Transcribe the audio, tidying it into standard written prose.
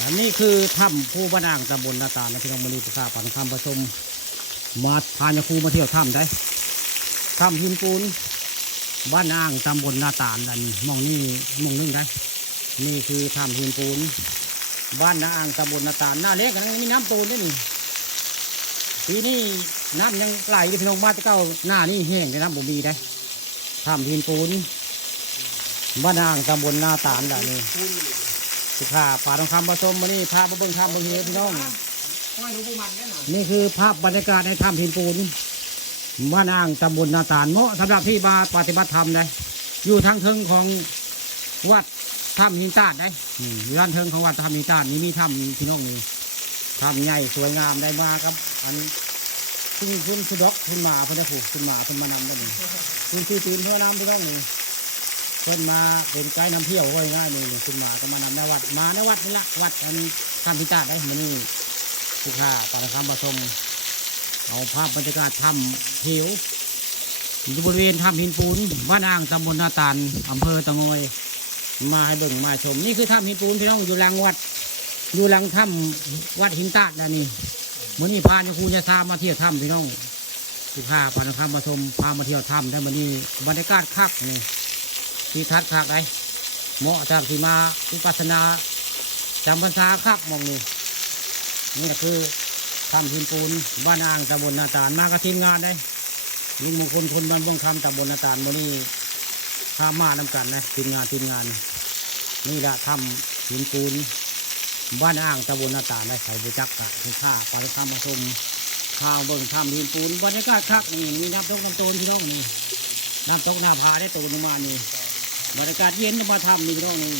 อันนี้คือถ้ำผู้บ้านอ่างตำบลนาตาลนะพี่น้องมณีประกาศผ่านคำประชมมาพานครูมาเที่ยวถ้ำได้ถ้ำหินปูนบ้านอ่างตำบลนาตาลอันมองนี่มองนึงได้นี่คือถ้ำหินปูนบ้านนาอ่างตำบลนาตาลหน้าเล็กกันนี่น้ำปูนด้วยนี่ปีนี้น้ำยังไหลอยู่พี่น้องบ้านตะเก้าหน้านี่แห้งในน้ำบ่มีได้ถ้ำหินปูนบ้านอ่างตำบลนาตาลได้นี่สุขาป่าทองคำผสมมานี่ภาพมาเบิ้งถ้ำเบิ้งเฮียพี่น้องนี่คือภาพบรรยากาศในถ้ำหินปูนบ้านอ่างตำบลนาตาลเหมาะสำหรับที่มาปฏิบัติธรรมได้อยู่ทางเทิงของวัดถ้ำหินตาดได้อยู่ด้านเทิงของวัดถ้ำหินตาดนี่มีถ้ำพี่น้องนี่ถ้ำใหญ่สวยงามได้มาครับอันที่ขึ้นสุดอกขึ้นมาเพื่อนผูกขึ้นมาเพื่อนมานำได้นี่ขึ้นชื่อตื่นเพื่อนำพี่น้องนี่เพิ่นมาเป็นไกด์นำเที่ยวไว้ง่ายนี่ขึ้นมาก็มานำในวัดมาในวัดนี่ละวัดอันถ้ำหินตาดได้มานี่ผู้ข้าปารคำผสมเอาภาพบรรยากาศถ้ำเหี่ยวอยู่บริเวณถ้ำหินปูนบ้านอ่างตำบลนาตาลอำเภอตะงอยมาให้เบิ่งมาชมนี่คือถ้ำหินปูนพี่น้องอยู่หลังวัดอยู่หลังถ้ำวัดหินตาดนะนี่มื้อนี้พาครูยาซามาเที่ยวถ้ำพี่น้องผู้ข้าปารคำผสมพามาเที่ยวถ้ำได้มื้อนี้บรรยากาศคักนี่ที่ทัดคักได้เหมาะจากที่มาวิปัสสนาจำพรรษาคักมองนี่นี่คือถ้ำหินปูนบ้านอ่างตำบลนาตาลมากับทีมงานได้ยิงมงคลคนบ้านบ้องคำตำบลนาตาลมื้อนี้พามานำกันนะทีมงานนี่แหละถ้ำหินปูนบ้านอ่างตำบลนาตาลได้ใส่บุจักกะคือข้าปารคำผสมข้าวเบิ่งถ้ำหินปูนบรรยากาศคักนี่มีน้ำตกน้ำโตนพี่น้องนี่น้ำตกหน้าผาได้โตลงมานี่บรรยากาศเย็นมาทำนี่พี่น้องนี่